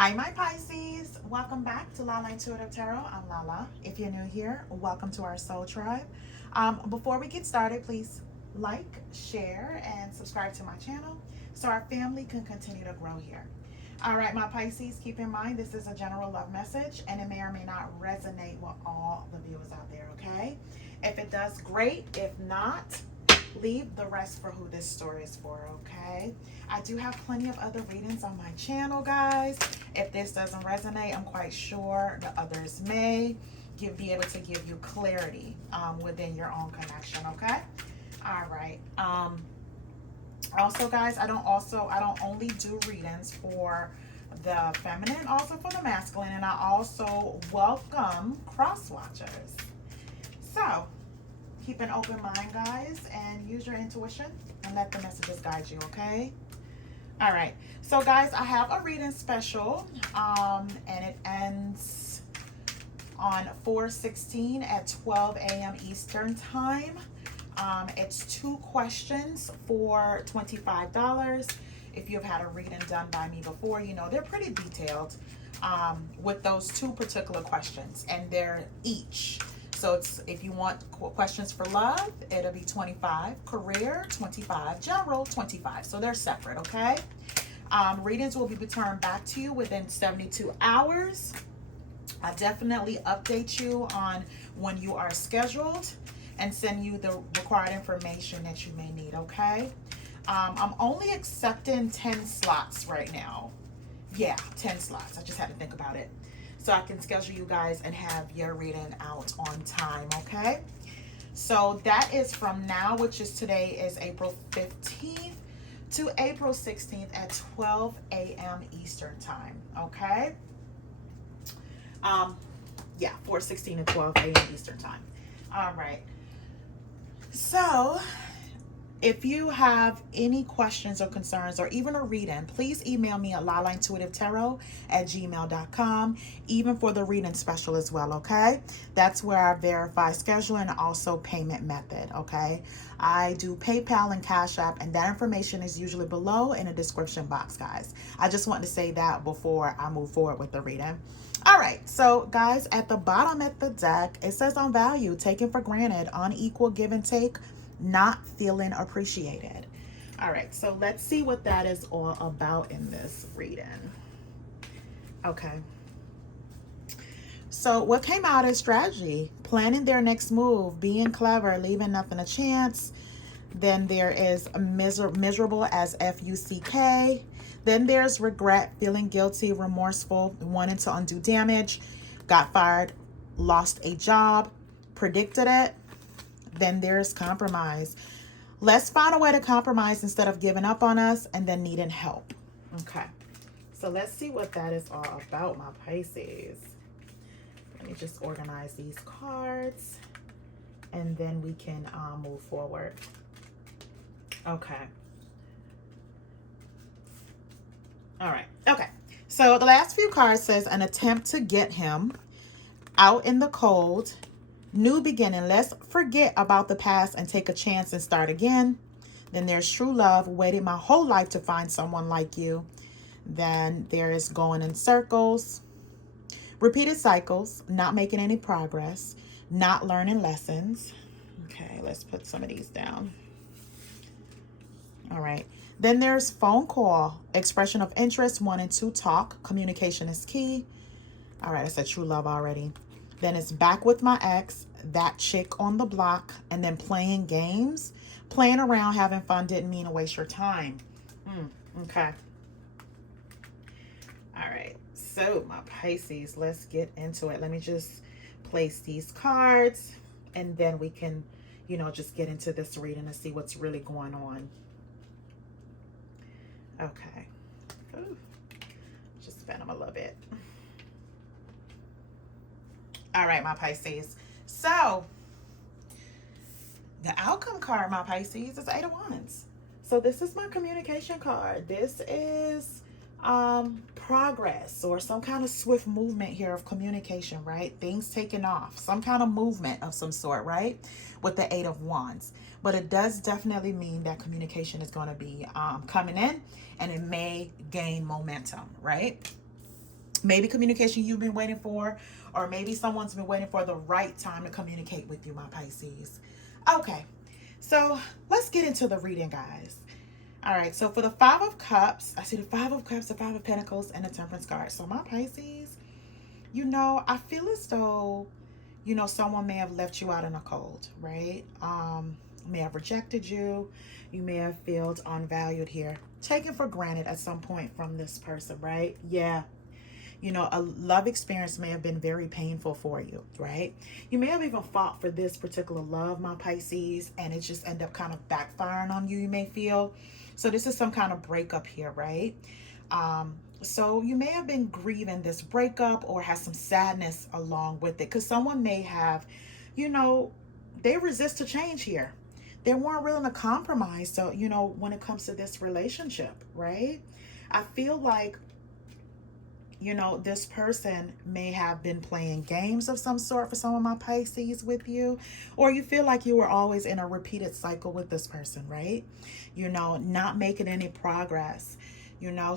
Hi, my Pisces. Welcome back to Lala Intuitive Tarot. I'm Lala. If you're new here, welcome to our soul tribe. Before we get started, please like, share, and subscribe to my channel so our family can continue to grow here. All right, my Pisces, keep in mind this is a general love message and it may or may not resonate with all the viewers out there, okay? If it does, great. If not, leave the rest for who this story is for, okay? I do have plenty of other readings on my channel, guys. If this doesn't resonate, I'm quite sure the others may be able to give you clarity within your own connection, okay? All right. Also, guys, I don't only do readings for the feminine, also for the masculine, and I also welcome cross watchers. So keep an open mind, guys, and use your intuition and let the messages guide you, okay? All right. So, guys, I have a reading special, and it ends on 4/16 at 12 a.m. Eastern Time. It's 2 questions for $25. If you've had a reading done by me before, you know they're pretty detailed with those 2 particular questions, and they're each. So it's, if you want questions for love, it'll be 25, career 25, general 25. So they're separate, okay? Readings will be returned back to you within 72 hours. I definitely update you on when you are scheduled and send you the required information that you may need, okay? I'm only accepting 10 slots right now. Yeah, 10 slots. I just had to think about it. So I can schedule you guys and have your reading out on time, okay? So that is from now, which is today is April 15th to April 16th at 12 a.m. Eastern Time, okay? Yeah, 4/16 to 12 a.m. Eastern Time. All right. So if you have any questions or concerns or even a reading, please email me at lalaintuitivetarot@gmail.com, even for the reading special as well, okay? That's where I verify schedule and also payment method, okay? I do PayPal and Cash App, and that information is usually below in the description box, guys. I just want to say that before I move forward with the reading. All right, so guys, at the bottom of the deck, it says on value, taken for granted, unequal give and take, not feeling appreciated. All right, so let's see what that is all about in this reading. Okay. So what came out is strategy, planning their next move, being clever, leaving nothing to chance. Then there is miserable as FUCK. Then there's regret, feeling guilty, remorseful, wanting to undo damage, got fired, lost a job, predicted it. Then there's compromise. Let's find a way to compromise instead of giving up on us and then needing help. Okay. So let's see what that is all about, my Pisces. Let me just organize these cards and then we can move forward. Okay. All right. Okay. So the last few cards says an attempt to get him out in the cold. New beginning. Let's forget about the past and take a chance and start again. Then there's true love. Waited my whole life to find someone like you. Then there is going in circles. Repeated cycles. Not making any progress. Not learning lessons. Okay, let's put some of these down. All right. Then there's phone call. Expression of interest. Wanting to talk. Communication is key. All right, I said true love already. Then it's back with my ex, that chick on the block, and then playing games. Playing around, having fun didn't mean to waste your time. Okay. All right. So, my Pisces, let's get into it. Let me just place these cards, and then we can, you know, just get into this reading and see what's really going on. Okay. Ooh. Just spin them a little bit. All right, my Pisces. So the outcome card, my Pisces, is 8 of Wands. So this is my communication card. This is progress or some kind of swift movement here of communication, right? Things taking off, some kind of movement of some sort, right? With the 8 of Wands. But it does definitely mean that communication is going to be coming in and it may gain momentum, right? Maybe communication you've been waiting for, or maybe someone's been waiting for the right time to communicate with you, my Pisces. Okay, so let's get into the reading, guys. All right, so for the Five of Cups, I see the Five of Cups, the Five of Pentacles, and the Temperance card. So my Pisces, I feel as though, someone may have left you out in the cold, right? May have rejected you. You may have felt unvalued here, taken for granted at some point from this person, right? Yeah. A love experience may have been very painful for you, right? You may have even fought for this particular love, my Pisces, and it just ended up kind of backfiring on you, you may feel. So this is some kind of breakup here, right? So you may have been grieving this breakup or has some sadness along with it, because someone may have, they resist to change here. They weren't willing to compromise. So, when it comes to this relationship, right? I feel like, this person may have been playing games of some sort for some of my Pisces with you, or you feel like you were always in a repeated cycle with this person, right? Not making any progress,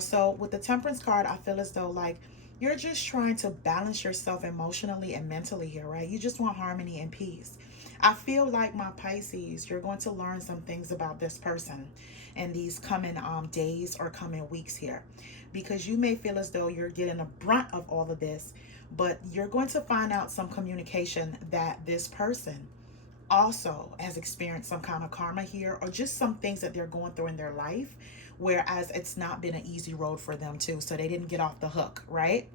So with the Temperance card, I feel as though like you're just trying to balance yourself emotionally and mentally here, right? You just want harmony and peace. I feel like, my Pisces, you're going to learn some things about this person in these coming days or coming weeks here, because you may feel as though you're getting the brunt of all of this, but you're going to find out some communication that this person also has experienced some kind of karma here, or just some things that they're going through in their life, whereas it's not been an easy road for them too, so they didn't get off the hook, right?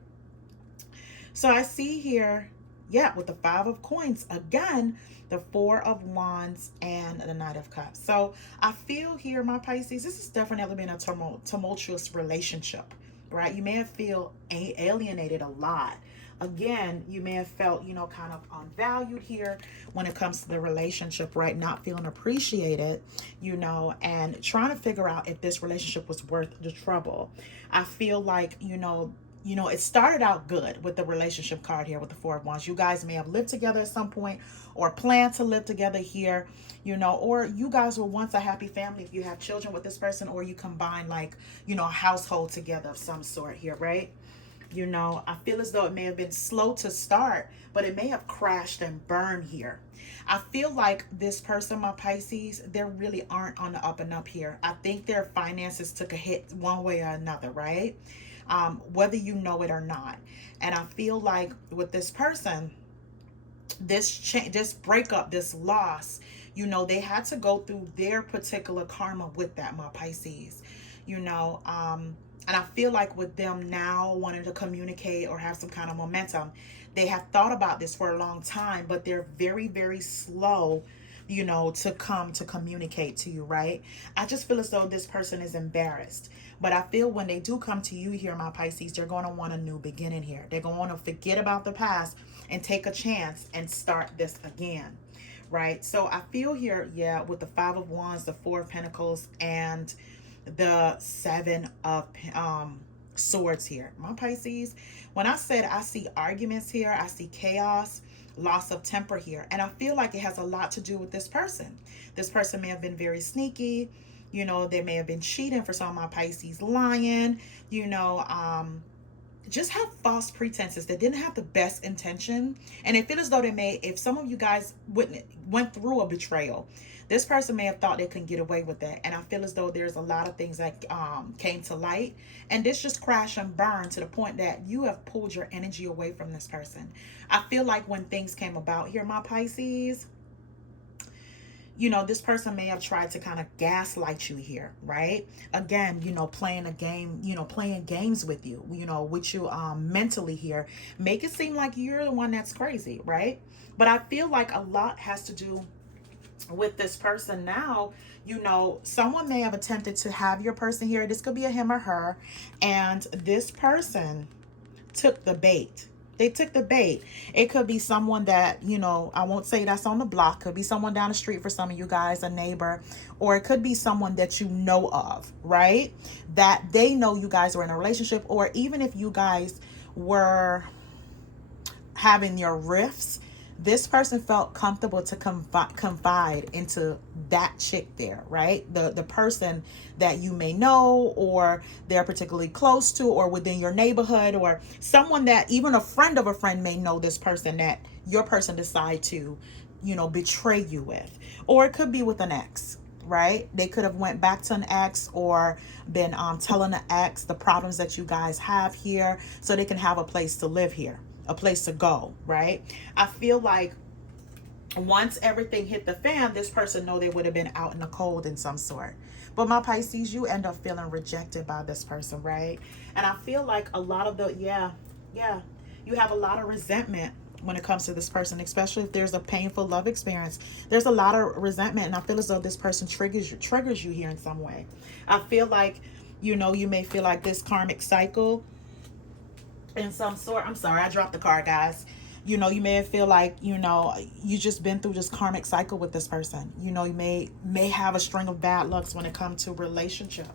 So I see here, yeah, with the Five of Coins, again, the Four of Wands, and the Knight of Cups. So I feel here, my Pisces, this has definitely been a tumultuous relationship, right? You may have felt alienated a lot. Again, you may have felt, kind of unvalued here when it comes to the relationship, right? Not feeling appreciated, and trying to figure out if this relationship was worth the trouble. I feel like, it started out good with the relationship card here with the Four of Wands. You guys may have lived together at some point or plan to live together here, or you guys were once a happy family if you have children with this person, or you combine like, a household together of some sort here, right? I feel as though it may have been slow to start, but it may have crashed and burned here. I feel like this person, my Pisces, they really aren't on the up and up here. I think their finances took a hit one way or another, right? Whether you know it or not. And I feel like with this person, this breakup, this loss, they had to go through their particular karma with that, my Pisces, and I feel like with them now wanting to communicate or have some kind of momentum, they have thought about this for a long time, but they're very, very slow, to come to communicate to you, right? I just feel as though this person is embarrassed. But I feel when they do come to you here, my Pisces, they're going to want a new beginning here. They're going to forget about the past and take a chance and start this again, right? So I feel here, yeah, with the Five of Wands, the Four of Pentacles, and the Seven of Swords here, my Pisces, when I said I see arguments here, I see chaos, loss of temper here, and I feel like it has a lot to do with this person. This person may have been very sneaky, they may have been cheating for some of my Pisces, lying, just have false pretenses. They didn't have the best intention, and it feels as though if some of you guys went through a betrayal, this person may have thought they can get away with that. And I feel as though there's a lot of things that came to light, and this just crashed and burned to the point that you have pulled your energy away from this person. I feel like when things came about here, my Pisces, this person may have tried to kind of gaslight you here, right? Again, playing a game, playing games with you, with you mentally here. Make it seem like you're the one that's crazy, right? But I feel like a lot has to do with this person now. Someone may have attempted to have your person here. This could be a him or her. And this person took the bait. They took the bait. It could be someone that, I won't say that's on the block. Could be someone down the street for some of you guys, a neighbor. Or it could be someone that you know of, right? That they know you guys were in a relationship. Or even if you guys were having your rifts, this person felt comfortable to confide into that chick there, right? The person that you may know, or they're particularly close to, or within your neighborhood, or someone that even a friend of a friend may know this person that your person decide to, betray you with. Or it could be with an ex, right? They could have went back to an ex, or been telling the ex the problems that you guys have here, so they can have a place to live here, a place to go, right? I feel like once everything hit the fan, this person know they would have been out in the cold in some sort. But my Pisces, you end up feeling rejected by this person, right? And I feel like a lot of you have a lot of resentment when it comes to this person, especially if there's a painful love experience. There's a lot of resentment, and I feel as though this person triggers you here in some way. I feel like, you may feel like this karmic cycle in some sort. I'm sorry, I dropped the card, guys. You may feel like, you just been through this karmic cycle with this person. You may have a string of bad lucks when it comes to relationship.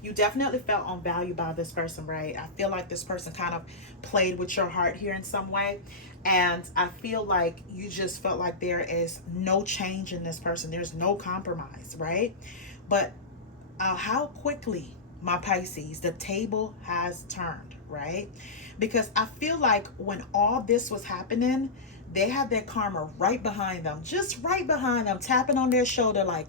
You definitely felt unvalued by this person, right? I feel like this person kind of played with your heart here in some way. And I feel like you just felt like there is no change in this person. There's no compromise, right? But how quickly, my Pisces, the table has turned, right? Because I feel like when all this was happening, they had their karma right behind them, just right behind them, tapping on their shoulder like,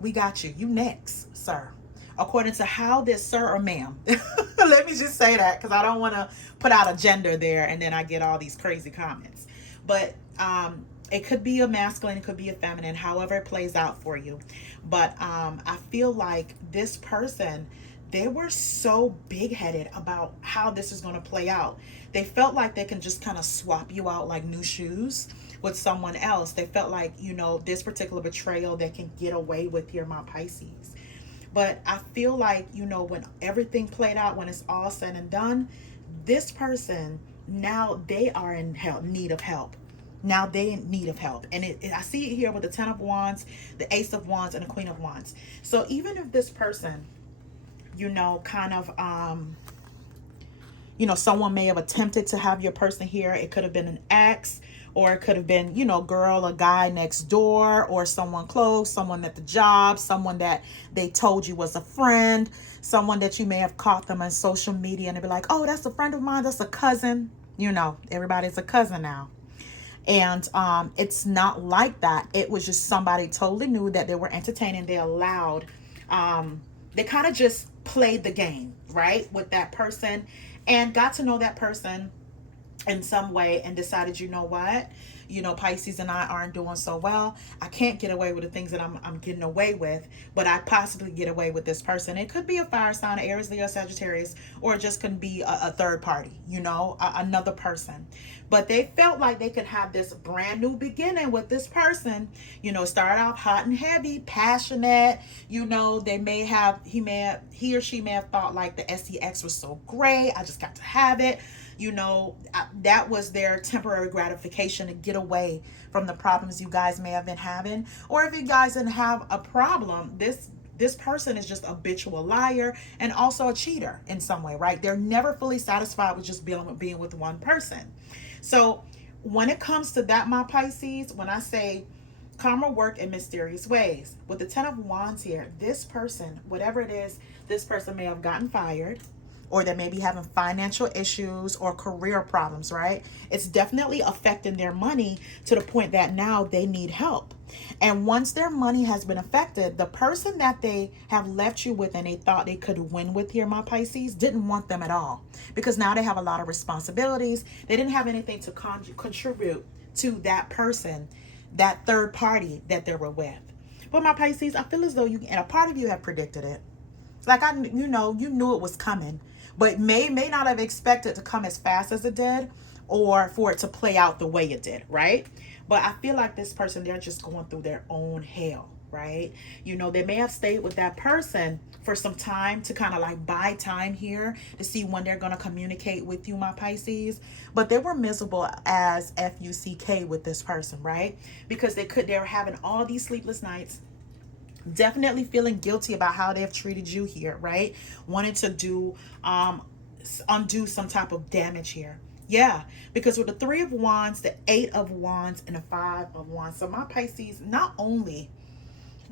we got you. You next, sir. According to how this sir or ma'am, let me just say that because I don't want to put out a gender there and then I get all these crazy comments. But it could be a masculine, it could be a feminine, however it plays out for you. But I feel like this person, they were so big-headed about how this is going to play out. They felt like they can just kind of swap you out like new shoes with someone else. They felt like, this particular betrayal, they can get away with here, my Pisces. But I feel like, when everything played out, when it's all said and done, this person, now they are in need of help. Now they in need of help. And I see it here with the 10 of Wands, the Ace of Wands, and the Queen of Wands. So even if this person, kind of, someone may have attempted to have your person here. It could have been an ex, or it could have been, girl or guy next door, or someone close, someone at the job, someone that they told you was a friend, someone that you may have caught them on social media and they'd be like, oh, that's a friend of mine, that's a cousin. Everybody's a cousin now. And it's not like that. It was just somebody totally new that they were entertaining. They allowed, they kind of just played the game, right, with that person, and got to know that person in some way and decided, you know what, Pisces and I aren't doing so well. I can't get away with the things that I'm getting away with, but I possibly get away with this person. It could be a fire sign, Aries, Leo, Sagittarius, or it just could be a third party, another person. But they felt like they could have this brand new beginning with this person, start off hot and heavy, passionate, he or she may have thought like the SEX was so great, I just got to have it. That was their temporary gratification to get away from the problems you guys may have been having. Or if you guys didn't have a problem, this person is just a habitual liar and also a cheater in some way, right? They're never fully satisfied with just being with one person. So when it comes to that, my Pisces, when I say karma work in mysterious ways, with the 10 of Wands here, this person, whatever it is, this person may have gotten fired, or they may be having financial issues or career problems, right? It's definitely affecting their money to the point that now they need help. And once their money has been affected, the person that they have left you with and they thought they could win with here, my Pisces, didn't want them at all, because now they have a lot of responsibilities. They didn't have anything to contribute to that person, that third party that they were with. But my Pisces, I feel as though and a part of you have predicted it. Like, you knew it was coming, but may not have expected to come as fast as it did, or for it to play out the way it did, right? But I feel like this person, they're just going through their own hell, right? They may have stayed with that person for some time to kind of like buy time here to see when they're going to communicate with you, my Pisces. But they were miserable as FUCK with this person, right? Because they're having all these sleepless nights, definitely feeling guilty about how they've treated you here, right? Wanted to undo some type of damage here. Yeah, because with the Three of Wands, the Eight of Wands, and the Five of Wands. So my Pisces, not only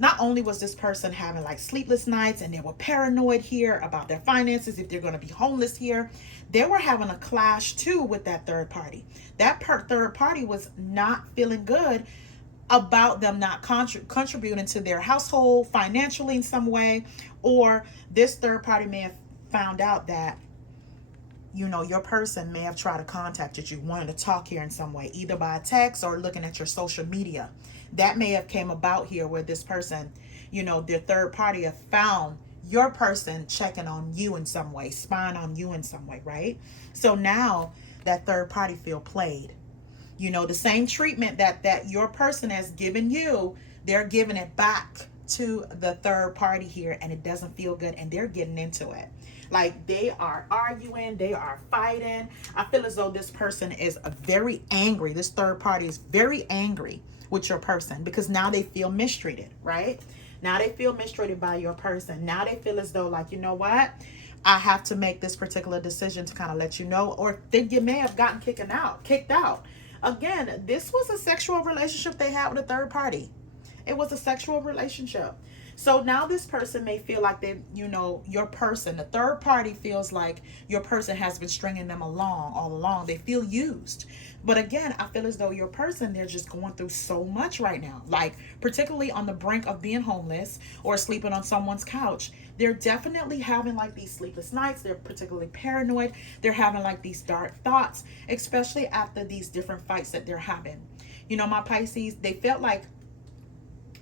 was this person having like sleepless nights and they were paranoid here about their finances, if they're going to be homeless here, they were having a clash too with that third party. That third party was not feeling good about them not contributing to their household financially in some way, or this third party may have found out that your person may have tried to contact you, wanted to talk here in some way, either by text or looking at your social media. That may have came about here where this person, their third party have found your person checking on you in some way, spying on you in some way, right? So now that third party feel played. The same treatment that your person has given you, they're giving it back to the third party here, and it doesn't feel good, and they're getting into it. Like they are arguing, they are fighting. I feel as though this person is very angry. This third party is very angry with your person because now they feel mistreated, right? Now they feel mistreated by your person. Now they feel as though like, you know what? I have to make this particular decision to kind of let you know, or think you may have gotten kicked out. Again, this was a sexual relationship they had with a third party. It was a sexual relationship. So now this person may feel like your person, the third party feels like your person has been stringing them along all along. They feel used. But again, I feel as though your person, they're just going through so much right now. Like particularly on the brink of being homeless or sleeping on someone's couch. They're definitely having like these sleepless nights. They're particularly paranoid. They're having like these dark thoughts, especially after these different fights that they're having. My Pisces, they felt like,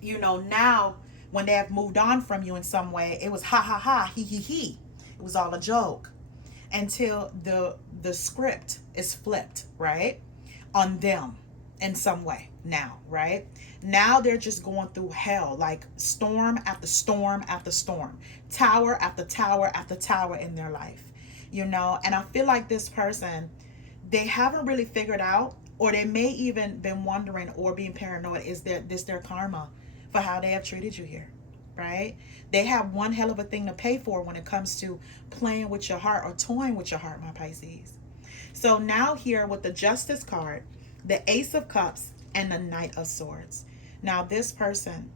now when they have moved on from you in some way, it was ha ha ha, he. It was all a joke until the script is flipped, right? On them in some way now, right? Now they're just going through hell, like storm after storm after storm, tower after tower after tower in their life, and I feel like this person, they haven't really figured out, or they may even been wondering or being paranoid, is this their karma for how they have treated you here, right? They have one hell of a thing to pay for when it comes to playing with your heart or toying with your heart, my Pisces. So now here with the Justice card, the Ace of Cups, and the Knight of Swords. Now this person,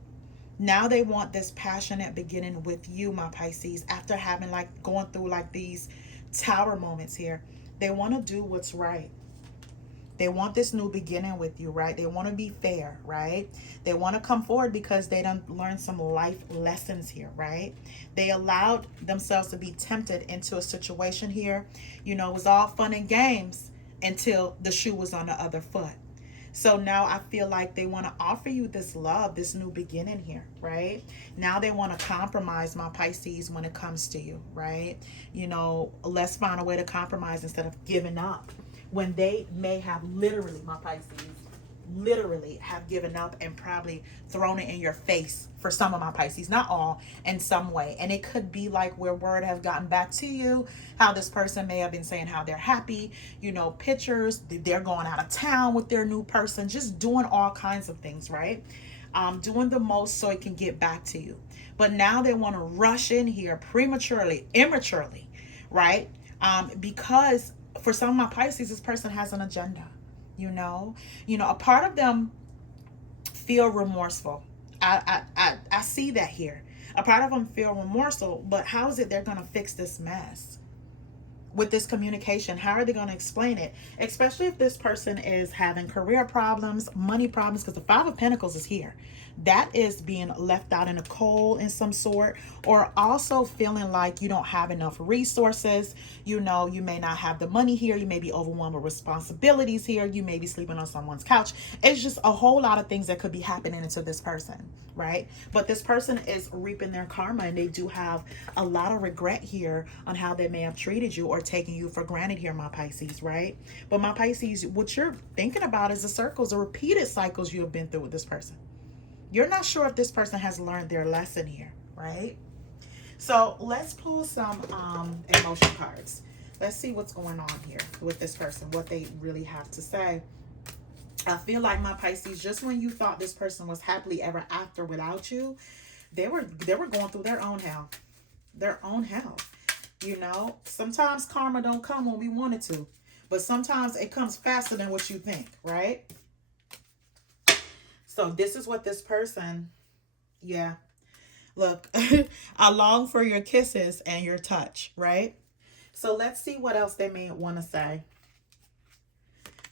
now they want this passionate beginning with you, my Pisces, after having like going through like these tower moments here. They want to do what's right. They want this new beginning with you, right? They want to be fair, right? They want to come forward because they done learned some life lessons here, right? They allowed themselves to be tempted into a situation here. It was all fun and games until the shoe was on the other foot. So now I feel like they want to offer you this love, this new beginning here, right? Now they want to compromise, my Pisces, when it comes to you, right? Let's find a way to compromise instead of giving up. When they may have literally, my Pisces, literally have given up and probably thrown it in your face for some of my Pisces, not all, in some way. And it could be like where word has gotten back to you, how this person may have been saying how they're happy, pictures, they're going out of town with their new person, just doing all kinds of things, right? Doing the most so it can get back to you. But now they want to rush in here prematurely, immaturely, right? Because for some of my Pisces, this person has an agenda, a part of them feel remorseful. I see that here. A part of them feel remorseful, but how is it they're going to fix this mess? With this communication, how are they going to explain it? Especially if this person is having career problems, money problems, because the Five of Pentacles is here. That is being left out in the cold in some sort, or also feeling like you don't have enough resources. You may not have the money here. You may be overwhelmed with responsibilities here. You may be sleeping on someone's couch. It's just a whole lot of things that could be happening to this person, right? But this person is reaping their karma, and they do have a lot of regret here on how they may have treated you or taken you for granted here, my Pisces, right? But my Pisces, what you're thinking about is the circles, the repeated cycles you have been through with this person. You're not sure if this person has learned their lesson here, right? So let's pull some emotion cards. Let's see what's going on here with this person, what they really have to say. I feel like, my Pisces, just when you thought this person was happily ever after without you, they were going through their own hell. Their own hell. Sometimes karma don't come when we want it to. But sometimes it comes faster than what you think, right? So this is what this person, yeah. Look, I long for your kisses and your touch, right? So let's see what else they may want to say.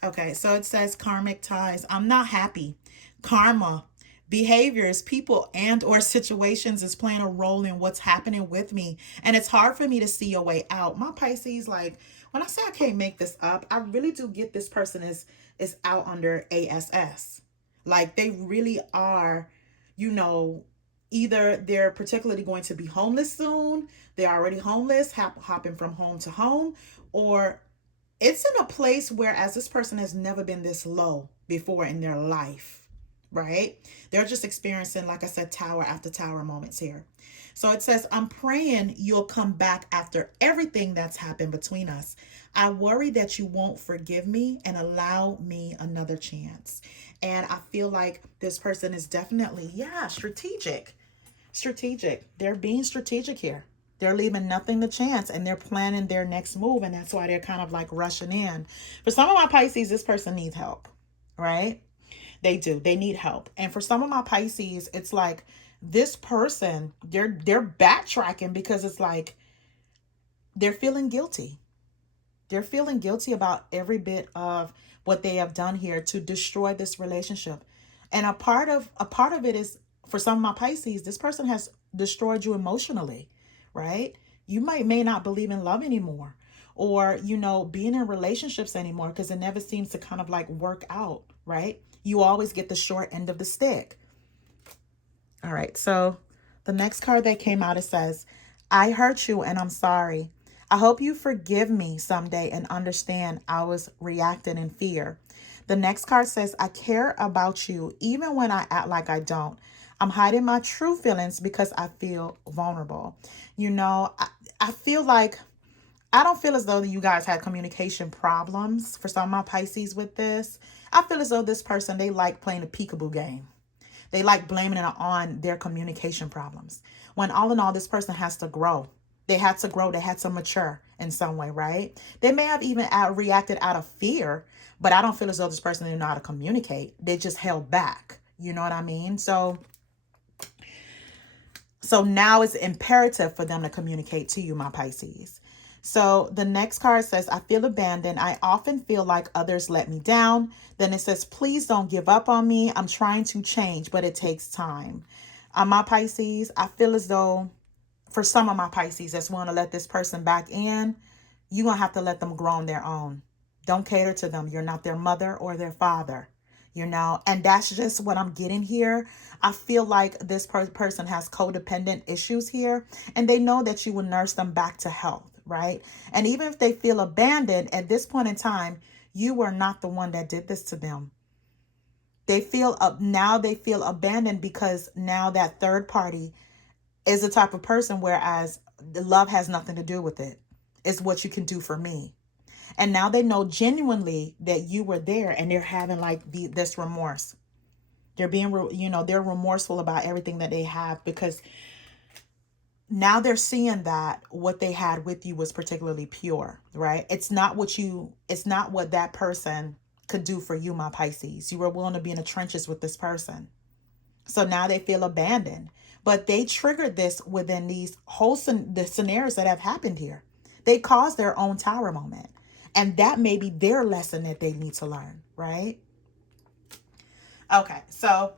Okay, so it says karmic ties. I'm not happy. Karma, behaviors, people, and or situations is playing a role in what's happening with me. And it's hard for me to see a way out. My Pisces, like, when I say I can't make this up, I really do get this person is out under ASS. Like, they really are, you know, either they're particularly going to be homeless soon, they're already homeless, hopping from home to home, or it's in a place where as this person has never been this low before in their life, right? They're just experiencing, like I said, tower after tower moments here. So it says, I'm praying you'll come back after everything that's happened between us. I worry that you won't forgive me and allow me another chance. And I feel like this person is definitely, yeah, strategic. Strategic. They're being strategic here. They're leaving nothing to chance and they're planning their next move. And that's why they're kind of like rushing in. For some of my Pisces, this person needs help, right? They do. They need help. And for some of my Pisces, it's like this person, they're backtracking because it's like they're feeling guilty. They're feeling guilty about every bit of what they have done here to destroy this relationship. And a part of it is for some of my Pisces, this person has destroyed you emotionally, right? You may not believe in love anymore or, you know, being in relationships anymore because it never seems to kind of like work out, right? You always get the short end of the stick. All right. So the next card that came out, it says, I hurt you and I'm sorry. I hope you forgive me someday and understand I was reacting in fear. The next card says, I care about you even when I act like I don't. I'm hiding my true feelings because I feel vulnerable. You know, I feel like I don't feel as though you guys had communication problems for some of my Pisces with this. I feel as though this person, they like playing a peekaboo game. They like blaming it on their communication problems. When all in all, this person has to grow. They had to grow. They had to mature in some way, right? They may have even reacted out of fear, but I don't feel as though this person didn't know how to communicate. They just held back. You know what I mean? So now it's imperative for them to communicate to you, my Pisces. So the next card says, I feel abandoned. I often feel like others let me down. Then it says, please don't give up on me. I'm trying to change, but it takes time. My Pisces, I feel as though for some of my Pisces that's want to let this person back in, you're going to have to let them grow on their own. Don't cater to them. You're not their mother or their father, you know, and that's just what I'm getting here. I feel like this person has codependent issues here, and they know that you will nurse them back to health, right? And even if they feel abandoned at this point in time, you were not the one that did this to them. They feel abandoned because now that third party is the type of person, whereas the love has nothing to do with it. It's what you can do for me. And now they know genuinely that you were there, and they're having like this remorse. They're being, they're remorseful about everything that they have because now they're seeing that what they had with you was particularly pure, right? It's not what that person could do for you, my Pisces. You were willing to be in the trenches with this person. So now they feel abandoned. But they triggered this within these the scenarios that have happened here. They caused their own tower moment. And that may be their lesson that they need to learn, right? Okay, so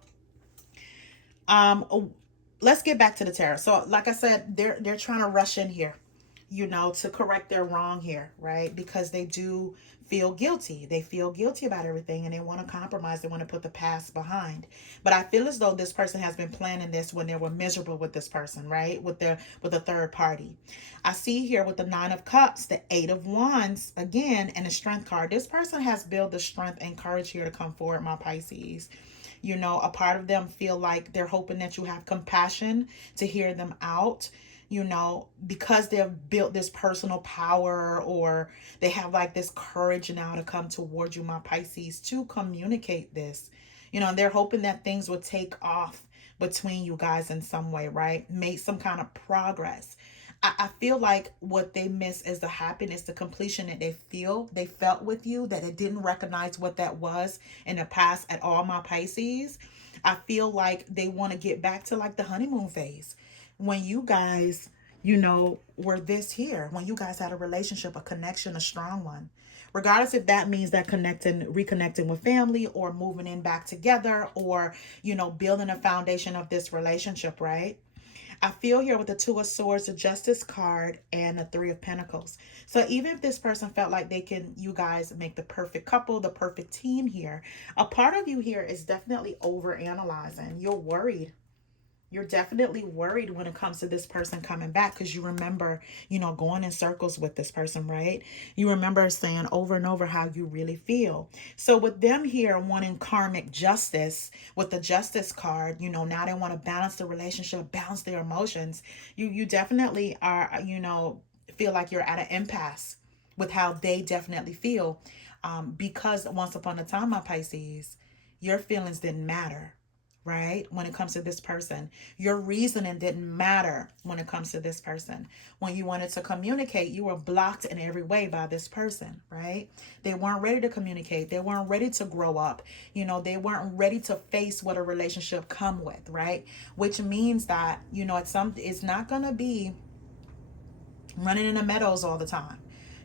let's get back to the tarot. So like I said, they're trying to rush in here, to correct their wrong here, right? Because they do feel guilty. They feel guilty about everything and they want to compromise. They want to put the past behind. But I feel as though this person has been planning this when they were miserable with this person, right? With the third party. I see here with the 9 of Cups, the 8 of Wands, again, and the Strength card. This person has built the strength and courage here to come forward, my Pisces. A part of them feel like they're hoping that you have compassion to hear them out, because they've built this personal power, or they have like this courage now to come towards you, my Pisces, to communicate this. They're hoping that things will take off between you guys in some way, right? Make some kind of progress. I feel like what they miss is the happiness, the completion that they felt with you, that they didn't recognize what that was in the past at all, my Pisces. I feel like they want to get back to like the honeymoon phase when you guys, were this here, when you guys had a relationship, a connection, a strong one. Regardless if that means that reconnecting with family or moving in back together or, building a foundation of this relationship, right? I feel here with the Two of Swords, the Justice card, and the Three of Pentacles. So even if this person felt like you guys make the perfect couple, the perfect team here, a part of you here is definitely over analyzing. You're worried. You're definitely worried when it comes to this person coming back because you remember, going in circles with this person, right? You remember saying over and over how you really feel. So with them here wanting karmic justice with the Justice card, now they want to balance the relationship, balance their emotions. You definitely are, feel like you're at an impasse with how they definitely feel. Because once upon a time, my Pisces, your feelings didn't matter, right? When it comes to this person, your reasoning didn't matter when it comes to this person. When you wanted to communicate, you were blocked in every way by this person, right? They weren't ready to communicate. They weren't ready to grow up. They weren't ready to face what a relationship come with, right? Which means that, it's not going to be running in the meadows all the time.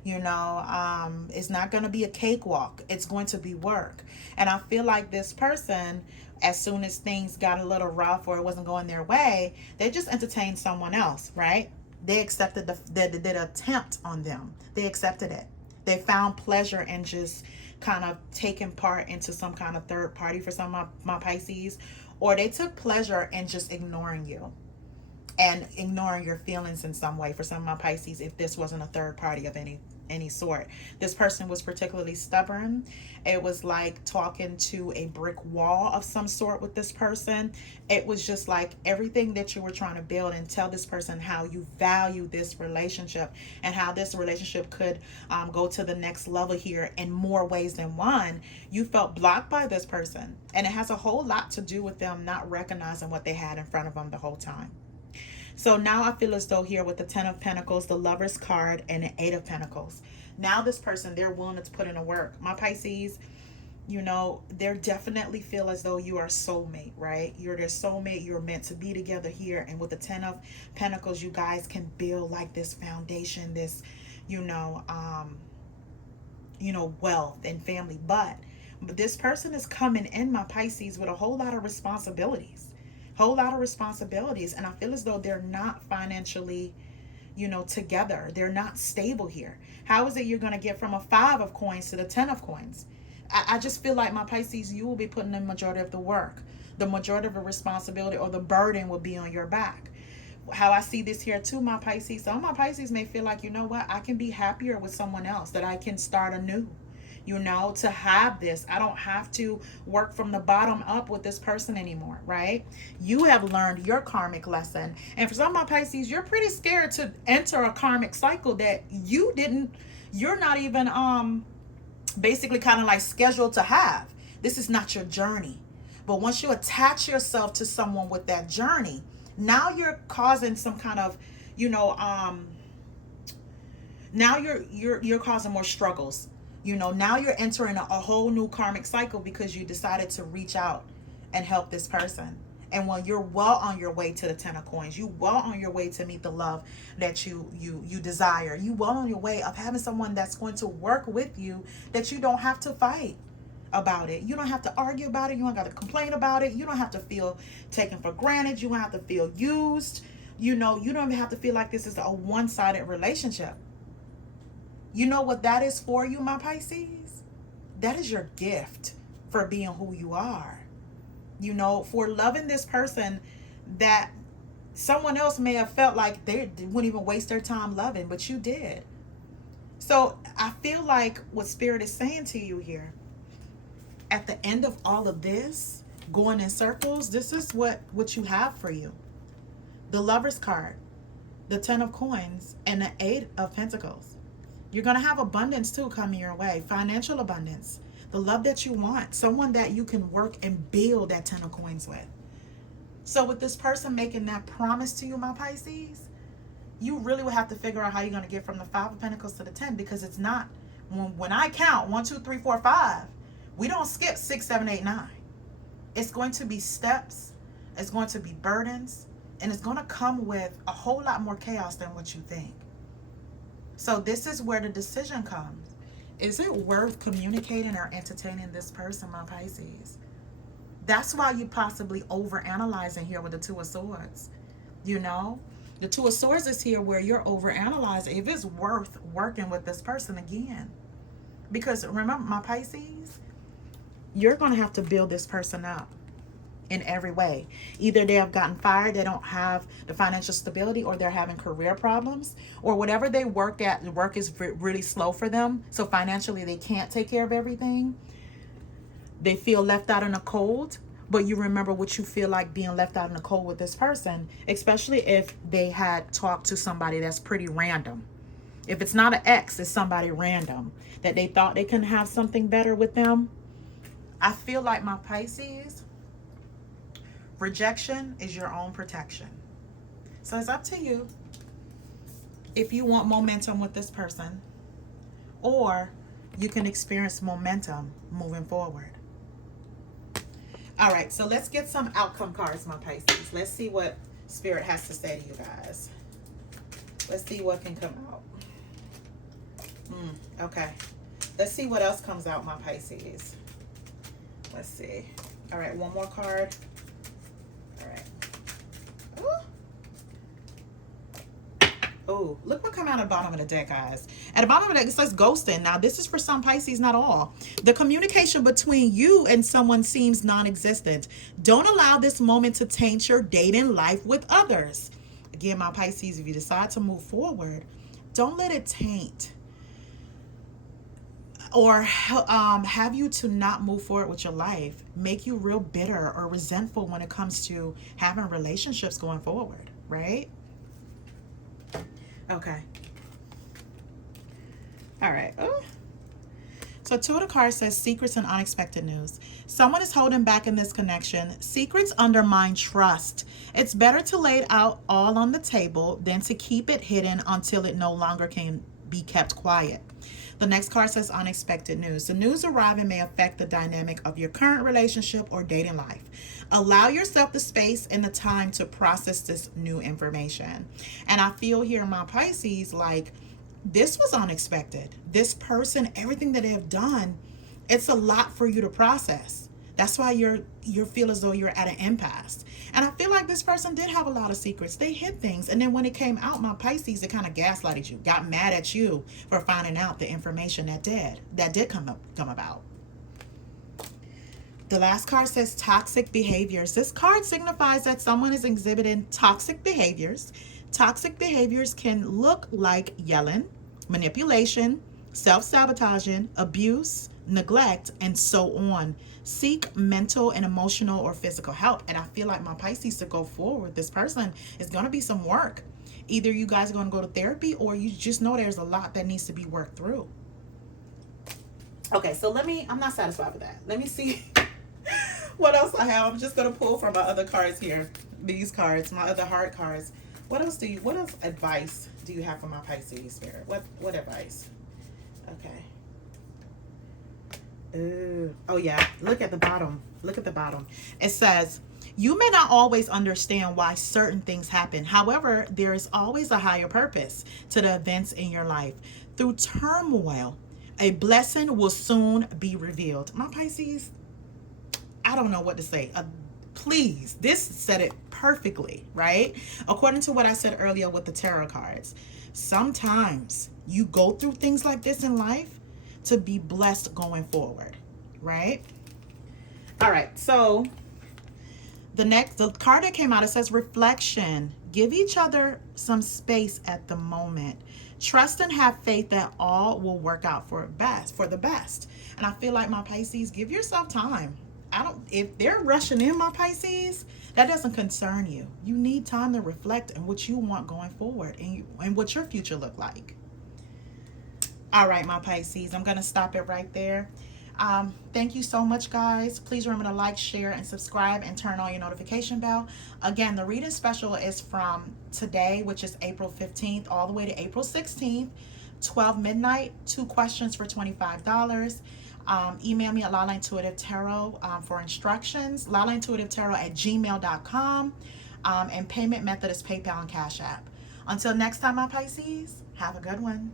It's not going to be a cakewalk. It's going to be work. And I feel like this person, as soon as things got a little rough or it wasn't going their way, they just entertained someone else, right? They accepted the attempt on them. They accepted it. They found pleasure in just kind of taking part into some kind of third party for some of my Pisces, or they took pleasure in just ignoring you and ignoring your feelings in some way for some of my Pisces. If this wasn't a third party of any sort, this person was particularly stubborn. It was like talking to a brick wall of some sort with this person. It was just like everything that you were trying to build and tell this person how you value this relationship and how this relationship could go to the next level here in more ways than one. You felt blocked by this person, and it has a whole lot to do with them not recognizing what they had in front of them the whole time. So now I feel as though here with the Ten of Pentacles, the Lover's card, and the Eight of Pentacles, now this person, they're willing to put in the work. My Pisces, they definitely feel as though you are soulmate, right? You're their soulmate. You're meant to be together here. And with the Ten of Pentacles, you guys can build like this foundation, this, wealth and family. But this person is coming in, my Pisces, with a whole lot of responsibilities. And I feel as though they're not financially, together. They're not stable here. How is it you're going to get from a 5 of coins to the 10 of coins? I just feel like, my Pisces, you will be putting in the majority of the work. The majority of the responsibility or the burden will be on your back. How I see this here too, my Pisces, some of my Pisces may feel like, I can be happier with someone else, that I can start anew. To have this, I don't have to work from the bottom up with this person anymore, right? You have learned your karmic lesson. And for some of my Pisces, you're pretty scared to enter a karmic cycle that you're not even basically kind of like scheduled to have. This is not your journey. But once you attach yourself to someone with that journey, now you're causing some kind of, now you're causing more struggles. Now you're entering a whole new karmic cycle because you decided to reach out and help this person. And when you're well on your way to the 10 of coins, you well on your way to meet the love that you desire. You well on your way of having someone that's going to work with you, that you don't have to fight about it. You don't have to argue about it. You don't got to complain about it. You don't have to feel taken for granted. You don't have to feel used. You don't even have to feel like this is a one-sided relationship. You know what that is for you, my Pisces? That is your gift for being who you are. For loving this person that someone else may have felt like they wouldn't even waste their time loving, but you did. So I feel like what Spirit is saying to you here, at the end of all of this, going in circles, this is what you have for you. The Lover's card, the 10 of coins, and the 8 of Pentacles. You're going to have abundance too coming your way. Financial abundance. The love that you want. Someone that you can work and build that 10 of coins with. So with this person making that promise to you, my Pisces, you really would have to figure out how you're going to get from the 5 of Pentacles to the 10, because it's not, when I count 1, 2, 3, 4, 5, we don't skip 6, 7, 8, 9. It's going to be steps, it's going to be burdens, and it's going to come with a whole lot more chaos than what you think. So this is where the decision comes. Is it worth communicating or entertaining this person, my Pisces? That's why you possibly overanalyzing here with the 2 of Swords. You know, the 2 of Swords is here where you're overanalyzing if it's worth working with this person again. Because remember, my Pisces, you're going to have to build this person up in every way. Either they have gotten fired, they don't have the financial stability, or they're having career problems, or whatever they work at, the work is really slow for them. So financially, they can't take care of everything. They feel left out in the cold, but you remember what you feel like being left out in the cold with this person, especially if they had talked to somebody that's pretty random. If it's not an ex, it's somebody random that they thought they couldn't have something better with them. I feel like, my Pisces, rejection is your own protection. So it's up to you if you want momentum with this person, or you can experience momentum moving forward. All right, so let's get some outcome cards, my Pisces. Let's see what Spirit has to say to you guys. Let's see what can come out. Okay. Let's see what else comes out, my Pisces. Let's see. All right, one more card. All right. Oh, look what come out at the bottom of the deck, guys. At the bottom of the deck, it says ghosting. Now, this is for some Pisces, not all. The communication between you and someone seems non-existent. Don't allow this moment to taint your dating life with others. Again, my Pisces, if you decide to move forward, don't let it taint or have you to not move forward with your life, make you real bitter or resentful when it comes to having relationships going forward, right? Okay. All right. So 2 of the cards says secrets and unexpected news. Someone is holding back in this connection. Secrets undermine trust. It's better to lay it out all on the table than to keep it hidden until it no longer can be kept quiet. The next card says unexpected news. The news arriving may affect the dynamic of your current relationship or dating life. Allow yourself the space and the time to process this new information. And I feel here, my Pisces, like this was unexpected. This person, everything that they have done, it's a lot for you to process. That's why you feel as though you're at an impasse. And I feel like this person did have a lot of secrets. They hid things. And then when it came out, my Pisces, it kind of gaslighted you, got mad at you for finding out the information that did come about. The last card says toxic behaviors. This card signifies that someone is exhibiting toxic behaviors. Toxic behaviors can look like yelling, manipulation, self-sabotaging, abuse, neglect, and so on. Seek mental and emotional or physical help. And I feel like, my Pisces, to go forward, this person is going to be some work. Either you guys are going to go to therapy, or you just know there's a lot that needs to be worked through. Okay, so I'm not satisfied with that. Let me see what else I have. I'm just going to pull from my other cards here. These cards, my other heart cards. What else advice do you have for my Pisces, Spirit? What advice? Okay. Oh yeah, look at the bottom. Look at the bottom. It says, you may not always understand why certain things happen. However, there is always a higher purpose to the events in your life. Through turmoil, a blessing will soon be revealed. My Pisces, I don't know what to say. Please, this said it perfectly, right? According to what I said earlier with the tarot cards, sometimes you go through things like this in life to be blessed going forward, right? All right, so the card that came out, it says reflection. Give each other some space at the moment. Trust and have faith that all will work out for the best. And I feel like, my Pisces, give yourself time. If they're rushing in, my Pisces, that doesn't concern you. You need time to reflect on what you want going forward and what your future look like. All right, my Pisces, I'm going to stop it right there. Thank you so much, guys. Please remember to like, share, and subscribe, and turn on your notification bell. Again, the reading special is from today, which is April 15th, all the way to April 16th, 12 midnight. 2 questions for $25. Email me at lalaintuitivetarot for instructions. lalaintuitivetarot@gmail.com. And payment method is PayPal and Cash App. Until next time, my Pisces, have a good one.